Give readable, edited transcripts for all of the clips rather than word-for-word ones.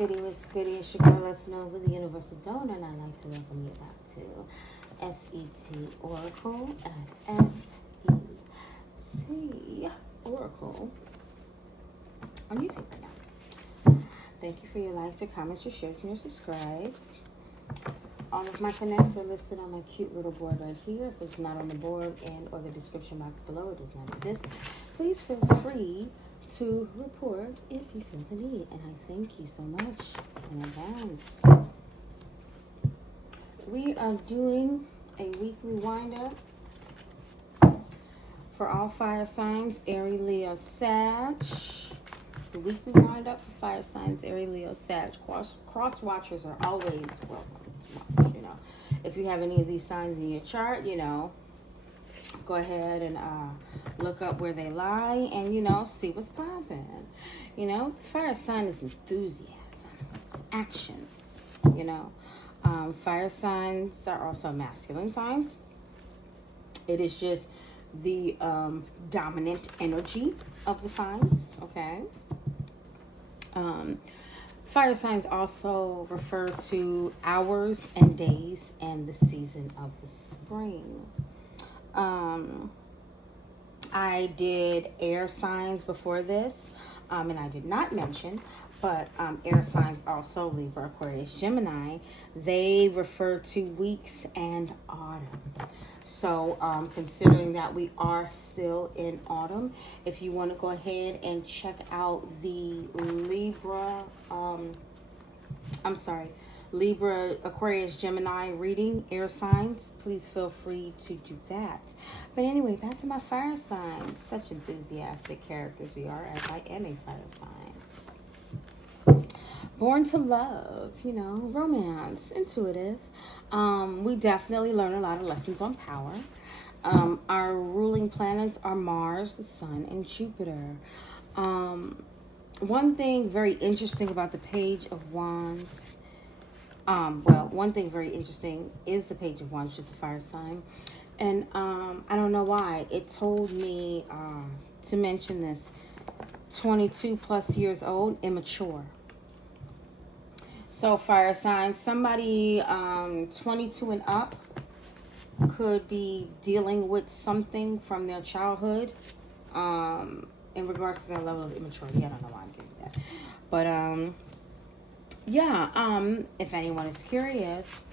What's goody? It's your girl, S.E.T.ORACLE, the universal donor, and I'd like to welcome you back to S.E.T.ORACLE at S.E.T.ORACLE on YouTube right now. Thank you for your likes, your comments, your shares, and your subscribes. All of my connects are listed on my cute little board right here. If it's not on the board and or the description box below, it does not exist. Please feel free to report if you feel the need, and I thank you so much in advance. We are doing a weekly wind-up for all fire signs, Aries, Leo, Sag. The weekly wind-up for fire signs, Aries, Leo, Sag. Cross watchers are always welcome to watch, you know. If you have any of these signs in your chart, you know, go ahead and look up where they lie and, you know, see what's popping. You know, fire sign is enthusiasm, actions, you know. Fire signs are also masculine signs. It is just the dominant energy of the signs, okay? Fire signs also refer to hours and days and the season of the spring. I did air signs before this, and I did not mention, but air signs also, Libra, Aquarius, Gemini, they refer to weeks and autumn. So considering that we are still in autumn, if you want to go ahead and check out the Libra, Aquarius, Gemini reading, air signs, please feel free to do that. But anyway, back to my fire signs. Such enthusiastic characters we are, as I am a fire sign. Born to love, you know, romance, intuitive. We definitely learn a lot of lessons on power. Our ruling planets are Mars, the Sun, and Jupiter. One thing very interesting about the Page of Wands, one thing very interesting is the Page of Wands, just a fire sign. And I don't know why. It told me to mention this. 22 plus years old, immature. So fire signs, somebody 22 and up could be dealing with something from their childhood in regards to their level of immaturity. I don't know why I'm giving that. But if anyone is curious,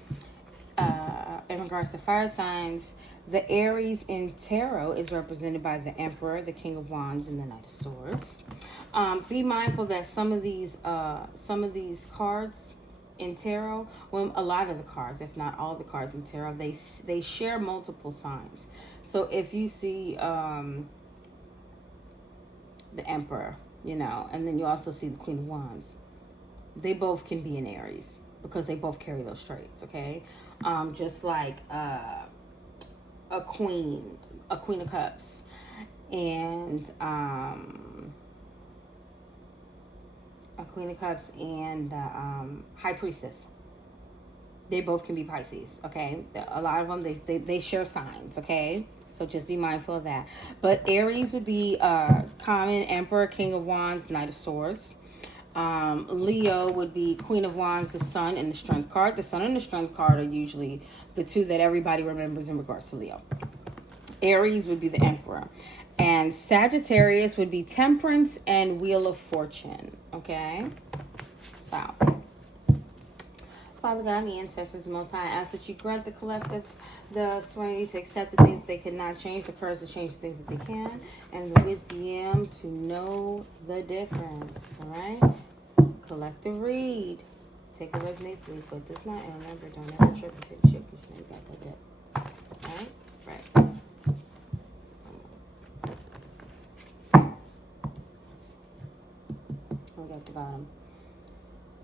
in regards to fire signs, the Aries in tarot is represented by the Emperor, the King of Wands, and the Knight of Swords. Be mindful that some of these cards in tarot, well, a lot of the cards, if not all the cards in tarot, they share multiple signs. So if you see the Emperor, you know, and then you also see the Queen of Wands, they both can be in Aries because they both carry those traits, okay? Just like a Queen of Cups and a Queen of Cups and High Priestess. They both can be Pisces, okay? A lot of them, they share signs, okay? So just be mindful of that. But Aries would be common, Emperor, King of Wands, Knight of Swords. Leo would be Queen of Wands, the Sun, and the Strength card. The Sun and the Strength card are usually the two that everybody remembers in regards to Leo. Aries would be the Emperor. And Sagittarius would be Temperance and Wheel of Fortune. Okay? So, Father God and the ancestors, the Most High, I ask that you grant the collective the serenity to accept the things they cannot change, the courage to change the things that they can, and the wisdom to know the difference. All right? Collective read. Take what resonates, leave what does not, and remember, don't ever trip and take shit because you know you got that dip. All right? Right. At the bottom,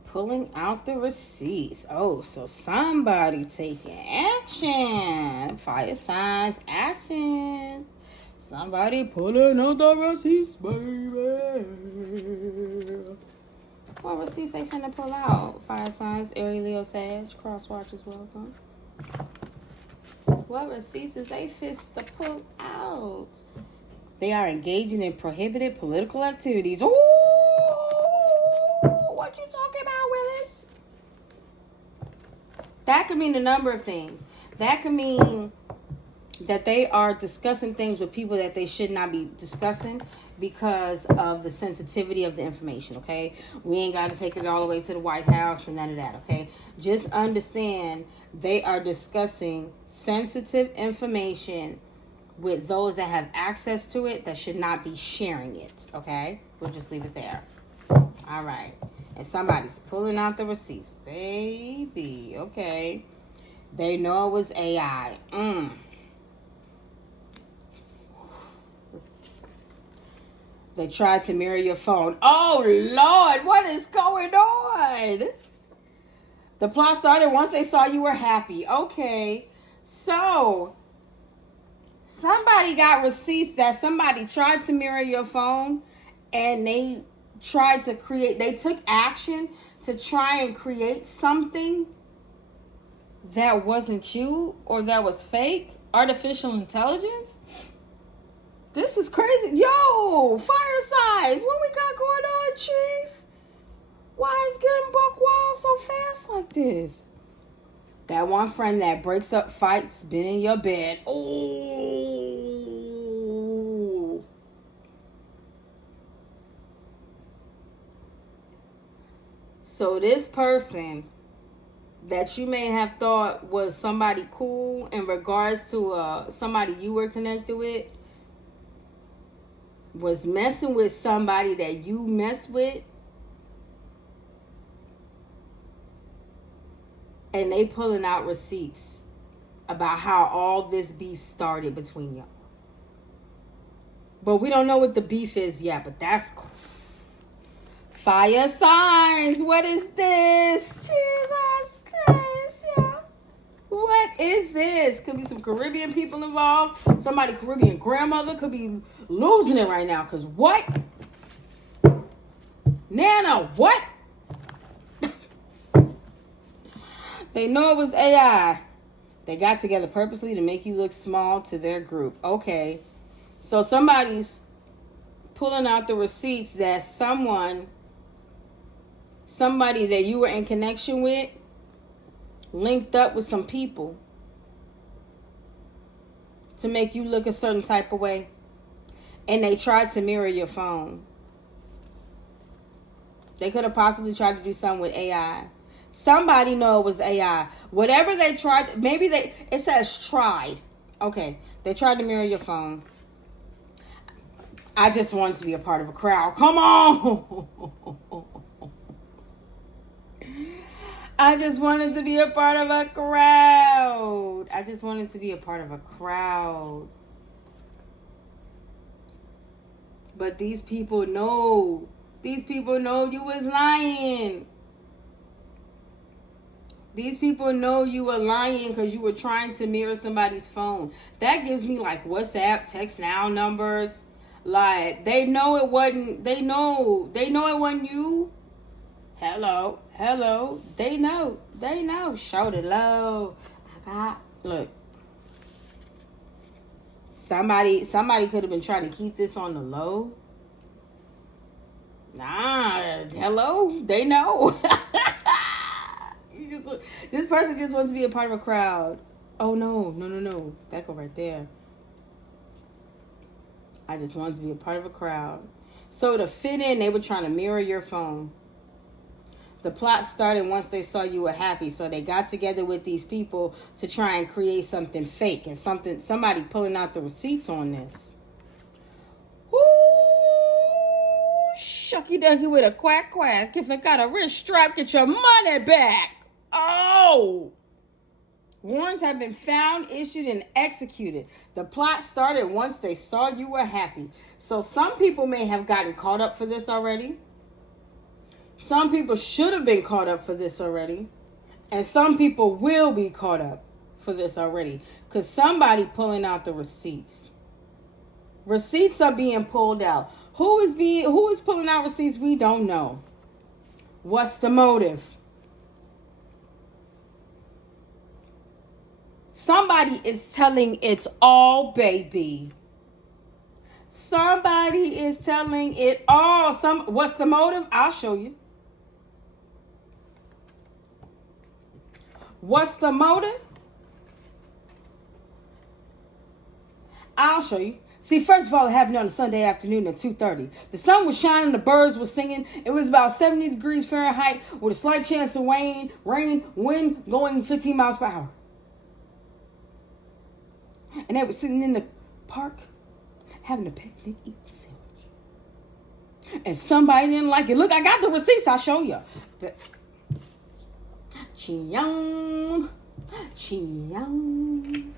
pulling out the receipts. Oh, so somebody taking action. Fire signs, action. Somebody pulling out the receipts, baby. What receipts they finna pull out? Fire signs, Aries, Leo, Sag, cross watchers, welcome. What receipts is they fist to pull out? They are engaging in prohibited political activities. Ooh! What you talking about? on, Willis. That could mean a number of things. That could mean that they are discussing things with people that they should not be discussing because of the sensitivity of the information, okay? We ain't got to take it all the way to the White House or none of that, okay? Just understand they are discussing sensitive information with those that have access to it that should not be sharing it, okay? We'll just leave it there. All right. And somebody's pulling out the receipts. Baby, okay. They know it was AI. They tried to mirror your phone. Oh, Lord, what is going on? The plot started once they saw you were happy. Okay, so somebody got receipts that somebody tried to mirror your phone, and they tried to create, they took action to try and create something that wasn't you or that was fake. Artificial intelligence? This is crazy. Yo, fire signs. What we got going on, Chief? Why is getting buck wild so fast like this? That one friend that breaks up fights, been in your bed. Oh. So this person that you may have thought was somebody cool in regards to somebody you were connected with was messing with somebody that you messed with, and they pulling out receipts about how all this beef started between y'all. But we don't know what the beef is yet, but that's cool. Fire signs. What is this? Jesus Christ, yeah. What is this? Could be some Caribbean people involved. Somebody Caribbean grandmother could be losing it right now. Because what? Nana, what? They know it was AI. They got together purposely to make you look small to their group. Okay. So somebody's pulling out the receipts that somebody that you were in connection with linked up with some people to make you look a certain type of way. And they tried to mirror your phone. They could have possibly tried to do something with AI. Somebody know it was AI. Whatever they tried, maybe it says tried. Okay, they tried to mirror your phone. I just wanted to be a part of a crowd. Come on. I just wanted to be a part of a crowd. I just wanted to be a part of a crowd. But these people know. These people know you was lying. These people know you were lying because you were trying to mirror somebody's phone. That gives me like WhatsApp, text now numbers. Like they know it wasn't. They know it wasn't you. Hello. They know. Show the love. Look. Somebody could have been trying to keep this on the low. Nah, hello. They know. This person just wants to be a part of a crowd. Oh no. That go right there. I just wanted to be a part of a crowd. So to fit in, they were trying to mirror your phone. The plot started once they saw you were happy. So they got together with these people to try and create something fake and somebody pulling out the receipts on this. Ooh, shucky ducky with a quack quack. If it got a wrist strap, get your money back. Oh! Warrants have been found, issued, and executed. The plot started once they saw you were happy. So some people may have gotten caught up for this already. Some people should have been caught up for this already. And some people will be caught up for this already. Because somebody pulling out the receipts. Receipts are being pulled out. Who is pulling out receipts? We don't know. What's the motive? Somebody is telling it all, baby. Somebody is telling it all. What's the motive? I'll show you. What's the motive? I'll show you. See, first of all, it happened on a Sunday afternoon at 2:30. The sun was shining, the birds were singing. It was about 70 degrees Fahrenheit with a slight chance of rain, wind going 15 miles per hour. And they were sitting in the park having a picnic, eating sandwich. And somebody didn't like it. Look, I got the receipts. I'll show you. Ching-yang. Ching-yang.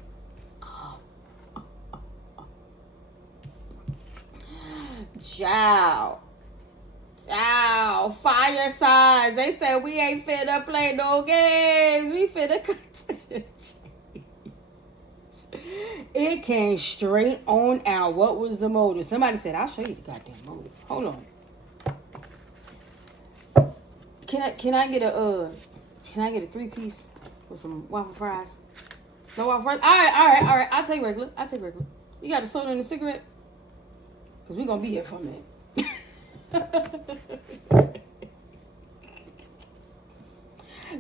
Ciao. Fire signs. They said we ain't finna play no games. We finna cut to the chase. It came straight on out. What was the motive? Somebody said, I'll show you the goddamn motive. Hold on. Can I get a 3-piece with some waffle fries? No waffle fries? All right. I'll take regular. You got a soda and a cigarette? Because we're going to be here for a minute.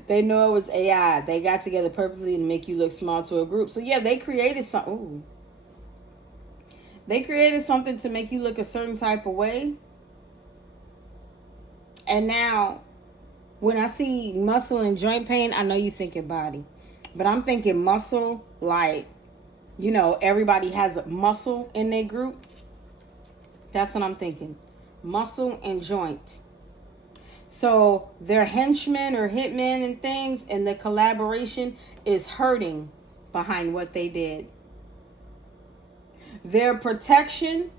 They know it was AI. They got together purposely to make you look small to a group. So, yeah, they created something. Ooh. They created something to make you look a certain type of way. And now, when I see muscle and joint pain, I know you thinking body. But I'm thinking muscle like, you know, everybody has a muscle in their group. That's what I'm thinking. Muscle and joint. So their henchmen or hitmen and things and the collaboration is hurting behind what they did. Their protection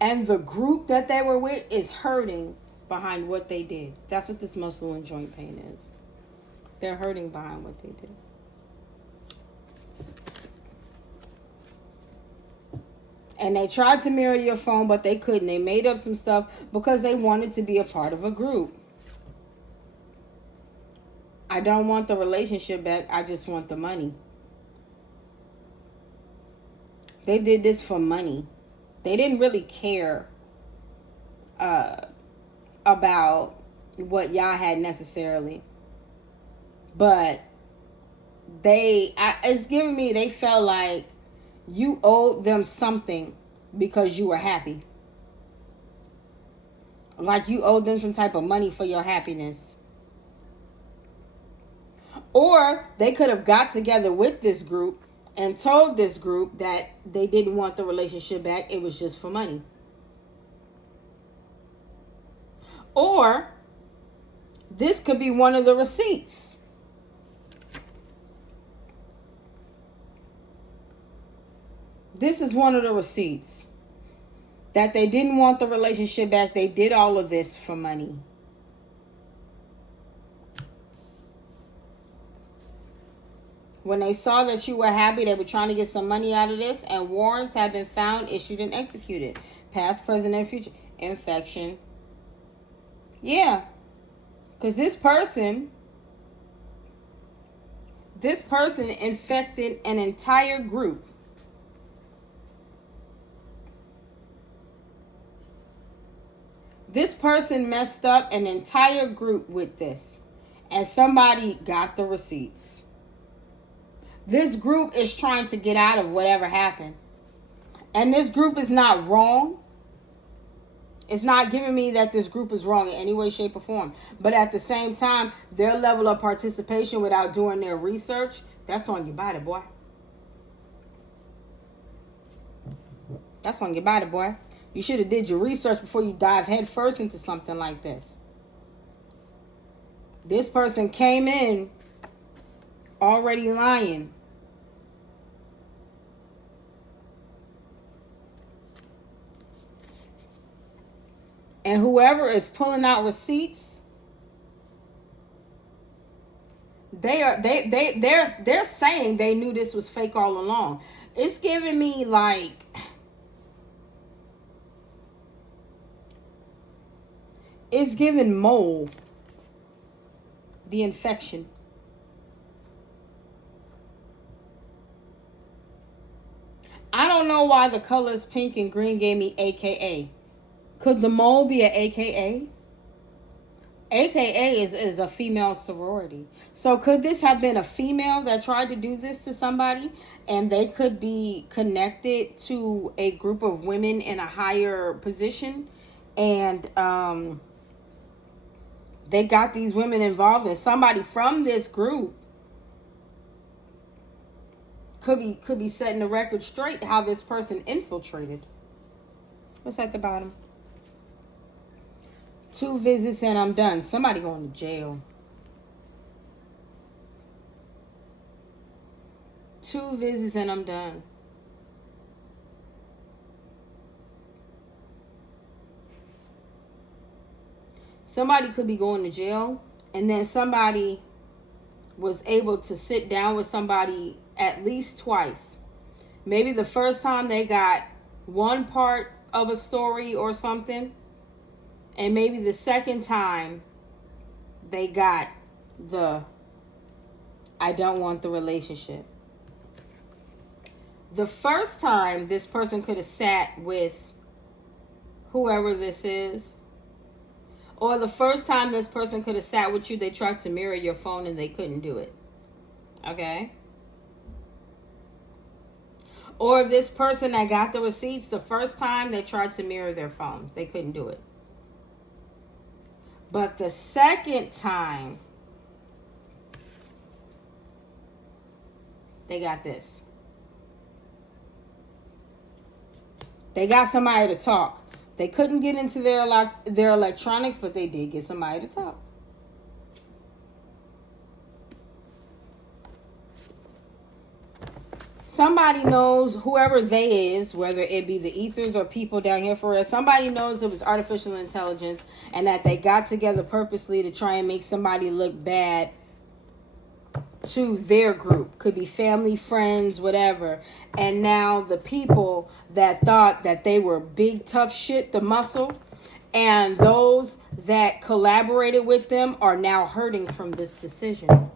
and the group that they were with is hurting behind what they did. That's what this muscle and joint pain is. They're hurting behind what they did. And they tried to mirror your phone, but they couldn't. They made up some stuff because they wanted to be a part of a group. I don't want the relationship back. I just want the money. They did this for money. They didn't really care about what y'all had necessarily. But it's giving me, they felt like you owed them something because you were happy. Like you owed them some type of money for your happiness. Or they could have got together with this group and told this group that they didn't want the relationship back. It was just for money. Or this could be one of the receipts. This is one of the receipts. That they didn't want the relationship back. They did all of this for money. When they saw that you were happy, they were trying to get some money out of this. And warrants have been found, issued, and executed. Past, present, and future. Infection. Yeah. Because this person infected an entire group. This person messed up an entire group with this. And somebody got the receipts. This group is trying to get out of whatever happened. And this group is not wrong. It's not giving me that this group is wrong in any way, shape, or form. But at the same time, their level of participation without doing their research, that's on your body, boy. That's on your body, boy. You should have did your research before you dive head first into something like this. This person came in already lying. And whoever is pulling out receipts, they're saying they knew this was fake all along. It's giving me like it's giving mold, the infection. I don't know why the colors pink and green gave me AKA. Could the mole be an AKA? AKA is a female sorority. So could this have been a female that tried to do this to somebody, and they could be connected to a group of women in a higher position, and they got these women involved, and somebody from this group could be setting the record straight how this person infiltrated. What's at the bottom? 2 visits and I'm done. Somebody going to jail. 2 visits and I'm done. Somebody could be going to jail, and then somebody was able to sit down with somebody at least twice. Maybe the first time they got one part of a story or something, and maybe the second time they got the I don't want the relationship. The first time this person could have sat with whoever this is, or the first time this person could have sat with you, they tried to mirror your phone and they couldn't do it. Okay? Or this person that got the receipts, the first time they tried to mirror their phone, they couldn't do it. But the second time, they got this. They got somebody to talk. They couldn't get into their electronics, but they did get somebody to talk. Somebody knows, whoever they is, whether it be the ethers or people down here for us, somebody knows it was artificial intelligence and that they got together purposely to try and make somebody look bad to their group. Could be family, friends, whatever. And now the people that thought that they were big, tough shit, the muscle, and those that collaborated with them are now hurting from this decision.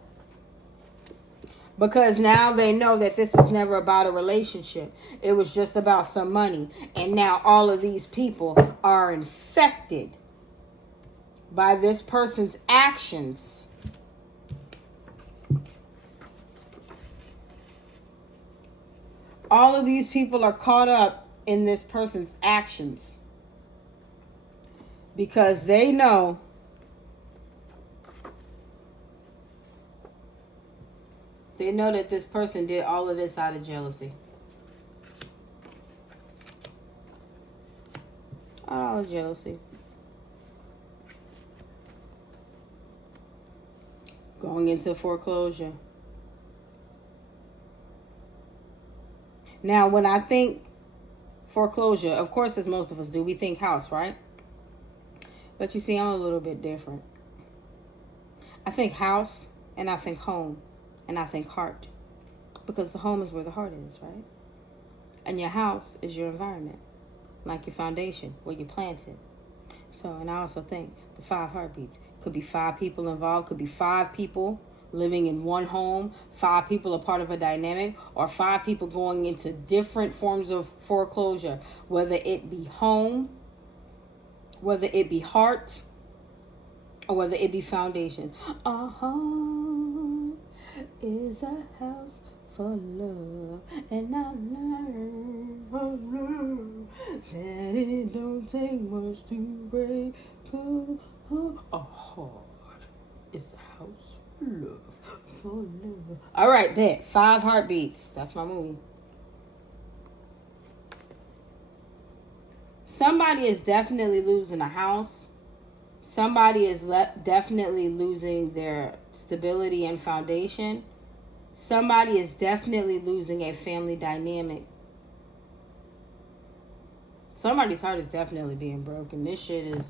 Because now they know that this was never about a relationship. It was just about some money. And now all of these people are infected by this person's actions. All of these people are caught up in this person's actions. Because they know that this person did all of this out of jealousy. Out of jealousy. Going into foreclosure. Now, when I think foreclosure, of course, as most of us do, we think house, right? But you see, I'm a little bit different. I think house, and I think home. And I think heart, because the home is where the heart is, right? And your house is your environment, like your foundation, where you planted. So, and I also think the 5 heartbeats. Could be 5 people involved, could be 5 people living in one home, 5 people are part of a dynamic, or 5 people going into different forms of foreclosure, whether it be home, whether it be heart, or whether it be foundation. Is a house for love, and I learned from love that it don't take much to break a heart. Is a house for love. All right, bet 5 heartbeats. That's my movie. Somebody is definitely losing a house. Somebody is definitely losing their stability and foundation. Somebody is definitely losing a family dynamic. Somebody's heart is definitely being broken. This shit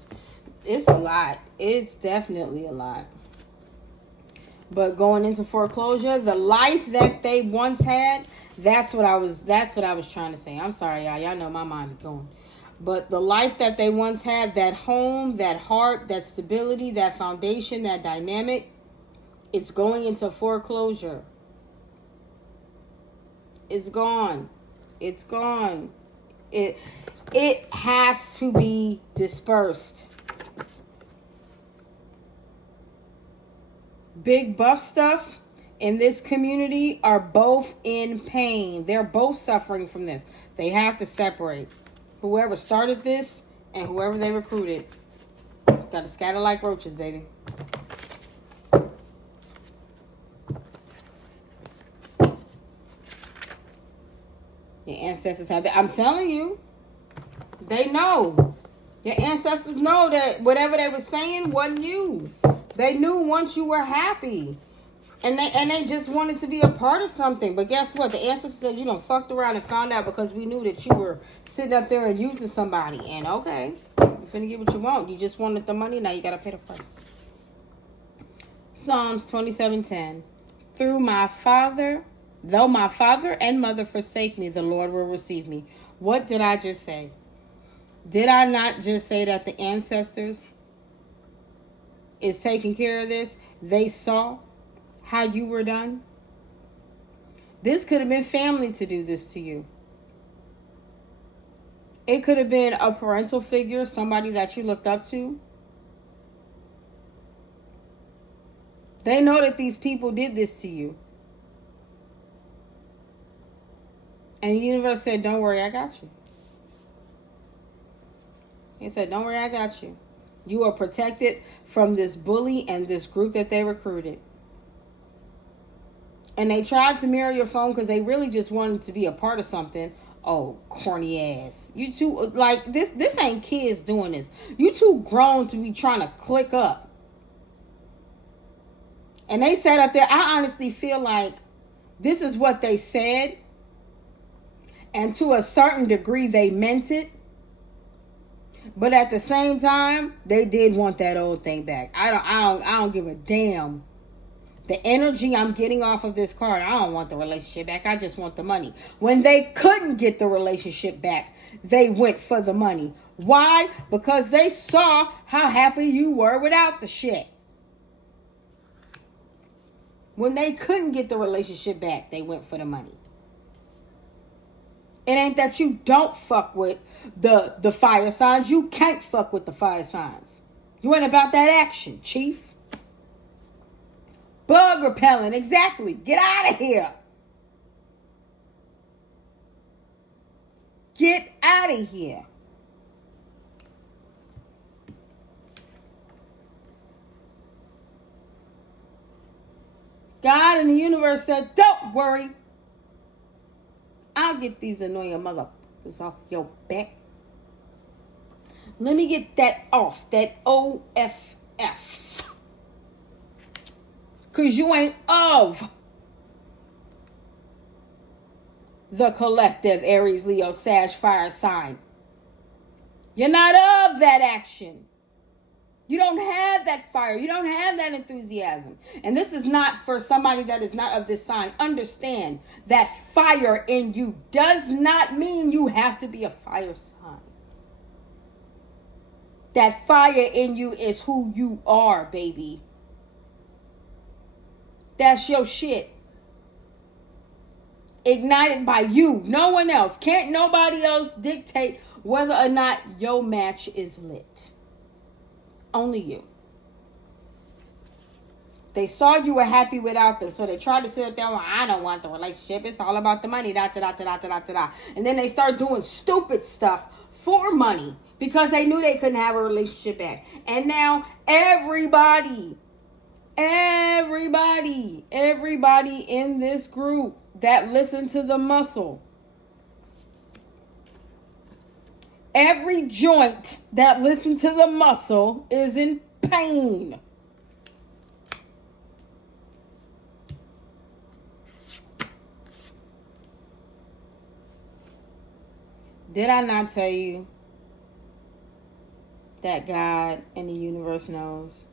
it's a lot. It's definitely a lot. But going into foreclosure, the life that they once had, that's what I was trying to say. I'm sorry, y'all. Y'all know my mind is going. But the life that they once had, that home, that heart, that stability, that foundation, that dynamic, it's going into foreclosure. It's gone. It's gone. It has to be dispersed. big buff stuff in this community are both in pain. They're both suffering from this. They have to separate. Whoever started this and whoever they recruited. Got to scatter like roaches, baby. Your ancestors have it. I'm telling you. They know. Your ancestors know that whatever they were saying wasn't you. They knew once you were happy. And they just wanted to be a part of something. But guess what? The ancestors said you done fucked around and found out because we knew that you were sitting up there and using somebody. And okay, you're finna get what you want. You just wanted the money. Now you got to pay the price. Psalms 27:10. Though my father and mother forsake me, the Lord will receive me. What did I just say? Did I not just say that the ancestors is taking care of this? They saw how you were done. This could have been family to do this to you. It could have been a parental figure, somebody that you looked up to. They know that these people did this to you. And the universe said, don't worry, I got you. He said, don't worry, I got you. You are protected from this bully and this group that they recruited. And they tried to mirror your phone because they really just wanted to be a part of something. Oh, corny ass. You two, like, this ain't kids doing this. You too grown to be trying to click up. And they sat up there. I honestly feel like this is what they said. And to a certain degree, they meant it. But at the same time, they did want that old thing back. I don't give a damn. The energy I'm getting off of this card, I don't want the relationship back. I just want the money. When they couldn't get the relationship back, they went for the money. Why? Because they saw how happy you were without the shit. When they couldn't get the relationship back, they went for the money. It ain't that you don't fuck with the fire signs. You can't fuck with the fire signs. You ain't about that action, chief. Bug repellent, exactly. Get out of here. Get out of here. God and the universe said, don't worry. I'll get these annoying motherfuckers off your back. Let me get that off. That OFF. Because you ain't of the collective Aries, Leo, Sag, fire sign. You're not of that action. You don't have that fire. You don't have that enthusiasm. And this is not for somebody that is not of this sign. Understand that fire in you does not mean you have to be a fire sign. That fire in you is who you are, baby. That's your shit. Ignited by you. No one else. Can't nobody else dictate whether or not your match is lit. Only you. They saw you were happy without them, so they tried to sit there. Well, I don't want the relationship. It's all about the money. Da, da, da, da, da, da, da, da. And then they start doing stupid stuff for money because they knew they couldn't have a relationship back. And now everybody in this group that listened to the muscle, every joint that listened to the muscle is in pain. Did I not tell you that God and the universe knows?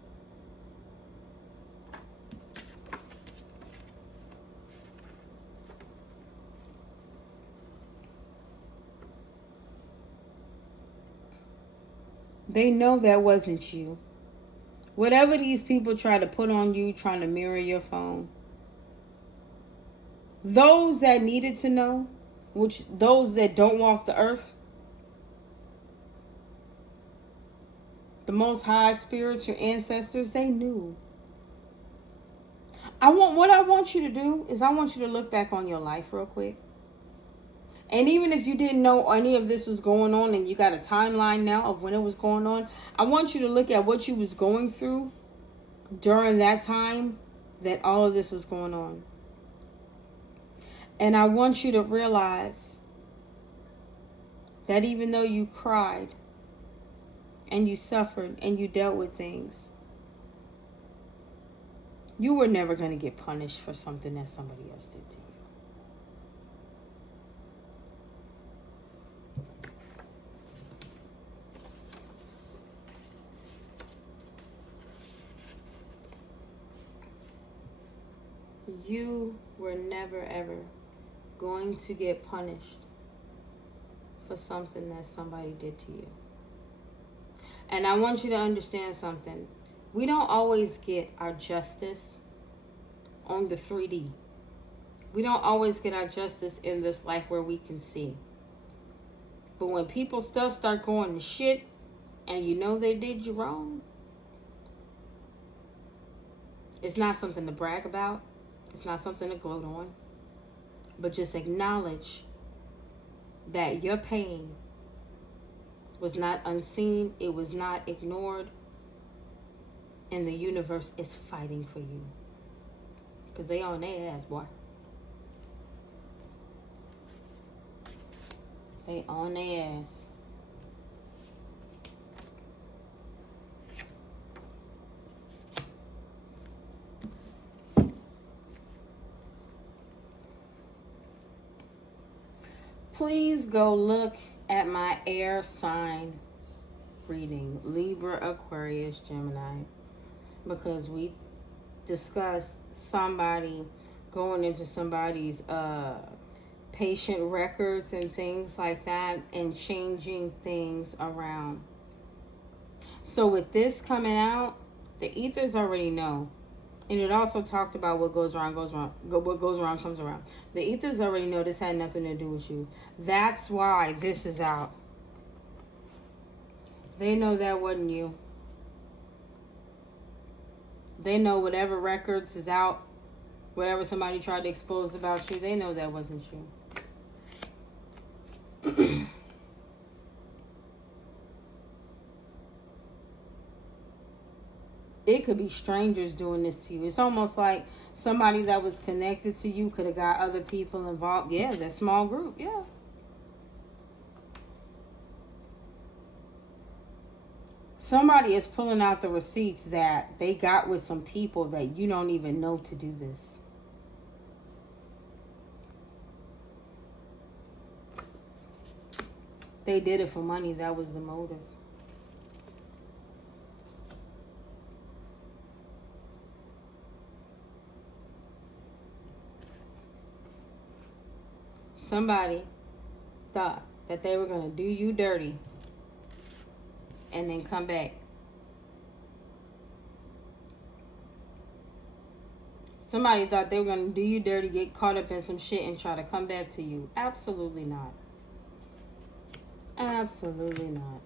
They know that wasn't you. Whatever these people try to put on you, trying to mirror your phone, those that needed to know, which those that don't walk the earth, the most high spirits, your ancestors, they knew. What I want you to do is I want you to look back on your life real quick. And even if you didn't know any of this was going on and you got a timeline now of when it was going on, I want you to look at what you was going through during that time that all of this was going on. And I want you to realize that even though you cried and you suffered and you dealt with things, you were never going to get punished for something that somebody else did to you. You were never, ever going to get punished for something that somebody did to you. And I want you to understand something. We don't always get our justice on the 3D. We don't always get our justice in this life where we can see. But when people stuff start going to shit and you know they did you wrong, it's not something to brag about. It's not something to gloat on. But just acknowledge that your pain was not unseen. It was not ignored. And the universe is fighting for you. Because they on their ass, boy. They on their ass. Please go look at my air sign reading, Libra, Aquarius, Gemini, because we discussed somebody going into somebody's patient records and things like that and changing things around. So with this coming out, the ethers already know. And it also talked about what goes around goes around. What goes around comes around. The ethers already know this had nothing to do with you. That's why this is out. They know that wasn't you. They know whatever records is out, whatever somebody tried to expose about you, they know that wasn't you. It could be strangers doing this to you. It's almost like somebody that was connected to you could have got other people involved. Yeah, that small group. Yeah. Somebody is pulling out the receipts that they got with some people that you don't even know to do this. They did it for money. That was the motive. Somebody thought that they were going to do you dirty and then come back. Somebody thought they were going to do you dirty, get caught up in some shit and try to come back to you. Absolutely not. Absolutely not.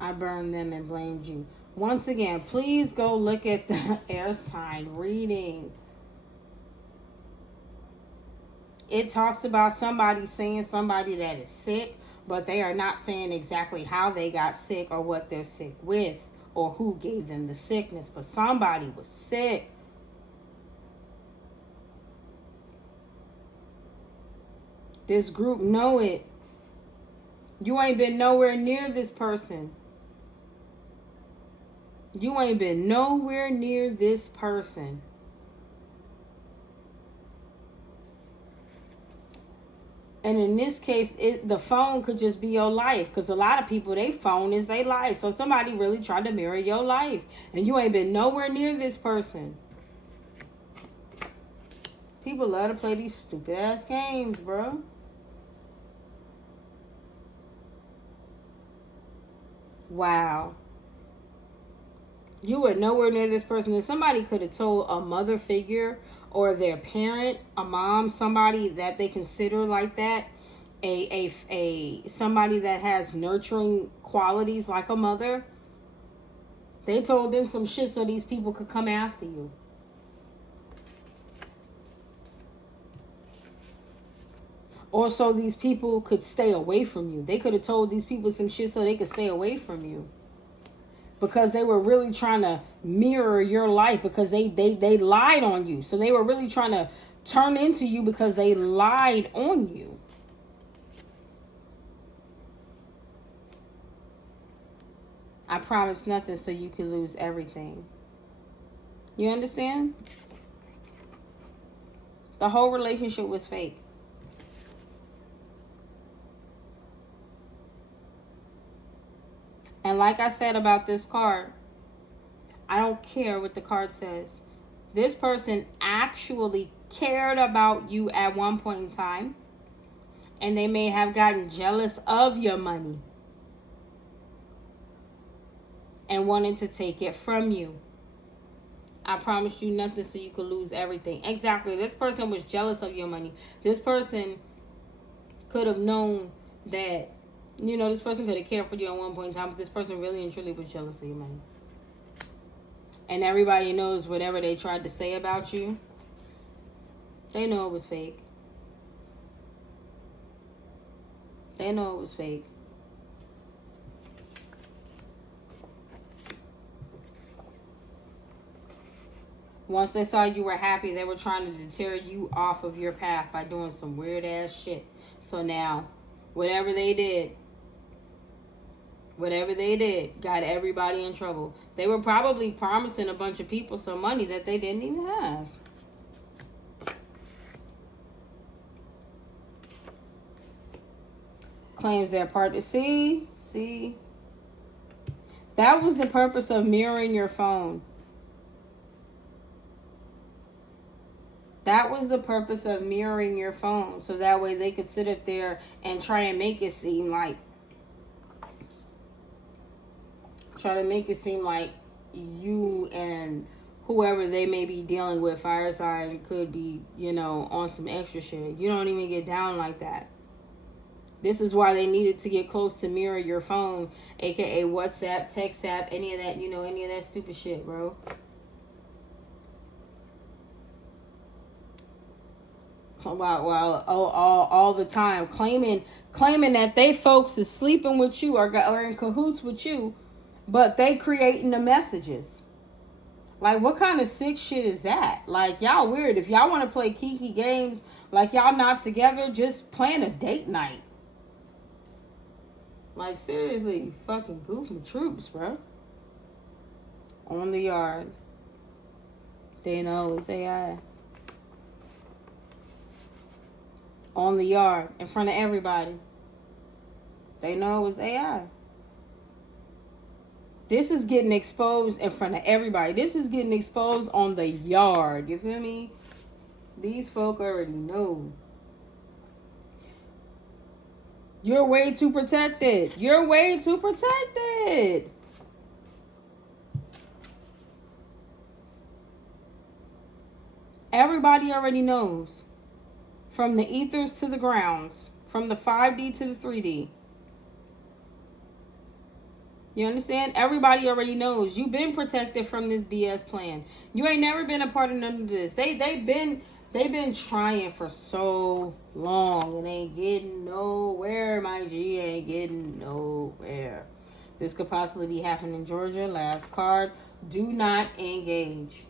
I burned them and blamed you. Once again, please go look at the air sign reading. It talks about somebody saying somebody that is sick, but they are not saying exactly how they got sick or what they're sick with or who gave them the sickness. But somebody was sick. This group know it. You ain't been nowhere near this person. You ain't been nowhere near this person. And in this case, the phone could just be your life. Because a lot of people, their phone is their life. So somebody really tried to mirror your life. And you ain't been nowhere near this person. People love to play these stupid ass games, bro. Wow. You were nowhere near this person. And somebody could have told a mother figure or their parent, a mom, somebody that they consider like that, somebody that has nurturing qualities like a mother, they told them some shit so these people could come after you. Or so these people could stay away from you. They could have told these people some shit so they could stay away from you. Because they were really trying to mirror your life, because they lied on you. So they were really trying to turn into you because they lied on you. I promised nothing so you could lose everything. You understand? The whole relationship was fake. And like I said about this card, I don't care what the card says. This person actually cared about you at one point in time. And they may have gotten jealous of your money and wanted to take it from you. I promised you nothing so you could lose everything. Exactly. This person was jealous of your money. This person could have known that, you know, this person could have cared for you at one point in time, but this person really and truly was jealous of your money. And everybody knows whatever they tried to say about you, they know it was fake. They know it was fake. Once they saw you were happy, they were trying to deter you off of your path by doing some weird ass shit. So now, whatever they did, got everybody in trouble. They were probably promising a bunch of people some money that they didn't even have. Claims their partner. See? That was the purpose of mirroring your phone. That was the purpose of mirroring your phone. So that way they could sit up there and try and make it seem like you and whoever they may be dealing with, fire sign, could be, you know, on some extra shit. You don't even get down like that. This is why they needed to get close to mirror your phone, aka WhatsApp, text app, any of that, you know, any of that stupid shit, bro. Wow, all the time claiming that they folks is sleeping with you or in cahoots with you, but they creating the messages. Like, what kind of sick shit is that? Like, y'all weird. If y'all want to play kiki games, like y'all not together, just plan a date night. Like, seriously, fucking goofy troops, bro. On the yard. They know it's AI. On the yard, in front of everybody. They know it was AI. This is getting exposed in front of everybody. This is getting exposed on the yard. You feel me? These folk already know. You're way too protected. You're way too protected. Everybody already knows. From the ethers to the grounds. From the 5D to the 3D. You understand? Everybody already knows. You've been protected from this BS plan. You ain't never been a part of none of this. They've been trying for so long and ain't getting nowhere, my G. Ain't getting nowhere. This could possibly be happening in Georgia. Last card. Do not engage.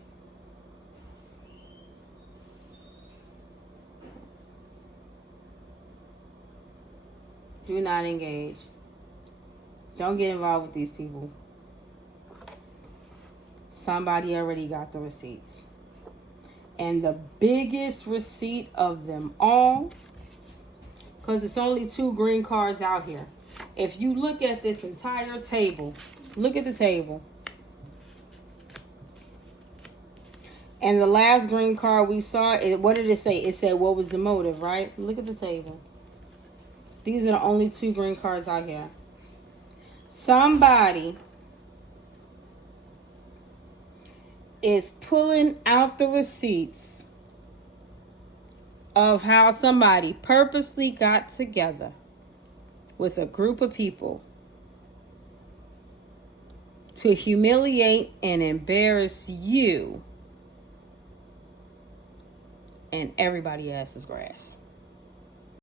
Do not engage. Don't get involved with these people. Somebody already got the receipts. And the biggest receipt of them all, because it's only 2 green cards out here. If you look at this entire table, look at the table. And the last green card we saw, what did it say? It said, what was the motive, right? Look at the table. These are the only 2 green cards out here. Somebody is pulling out the receipts of how somebody purposely got together with a group of people to humiliate and embarrass you, and everybody else's grass.